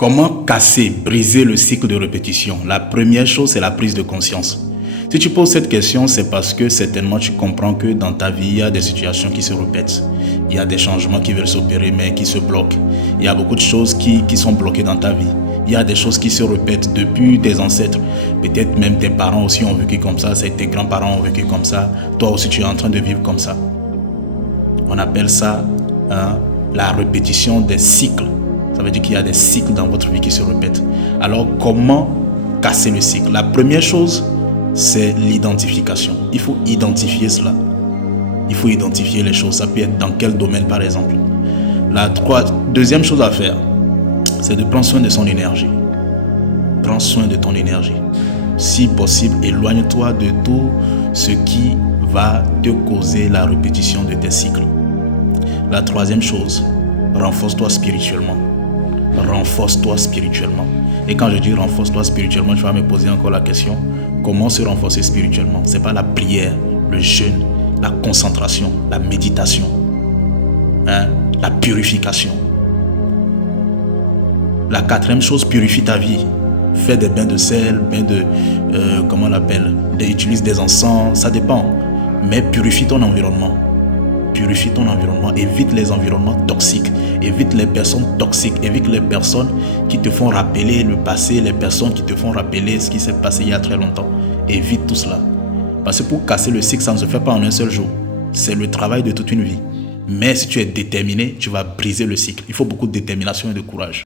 Comment casser, briser le cycle de répétition? La première chose, c'est la prise de conscience. Si tu poses cette question, c'est parce que certainement tu comprends que dans ta vie, il y a des situations qui se répètent. Il y a des changements qui veulent s'opérer mais qui se bloquent. Il y a beaucoup de choses qui sont bloquées dans ta vie. Il y a des choses qui se répètent depuis tes ancêtres. Peut-être même tes parents aussi ont vécu comme ça, tes grands-parents ont vécu comme ça. Toi aussi, tu es en train de vivre comme ça. On appelle ça la répétition des cycles. Ça veut dire qu'il y a des cycles dans votre vie qui se répètent. Alors, comment casser le cycle? La première chose, c'est l'identification. Il faut identifier cela. Il faut identifier les choses. Ça peut être dans quel domaine, par exemple. La deuxième chose à faire, c'est de prendre soin de son énergie. Prends soin de ton énergie. Si possible, éloigne-toi de tout ce qui va te causer la répétition de tes cycles. La troisième chose, renforce-toi spirituellement. Renforce-toi spirituellement. Et quand je dis renforce-toi spirituellement, tu vas me poser encore la question, comment se renforcer spirituellement? Ce n'est pas la prière, le jeûne, la concentration, la méditation, la purification. La quatrième chose, purifie ta vie. Fais des bains de sel, comment on l'appelle, utilise des encens, ça dépend. Mais purifie ton environnement. Purifie ton environnement, évite les environnements toxiques, évite les personnes toxiques, évite les personnes qui te font rappeler le passé, les personnes qui te font rappeler ce qui s'est passé il y a très longtemps. Évite tout cela. Parce que pour casser le cycle, ça ne se fait pas en un seul jour. C'est le travail de toute une vie. Mais si tu es déterminé, tu vas briser le cycle. Il faut beaucoup de détermination et de courage.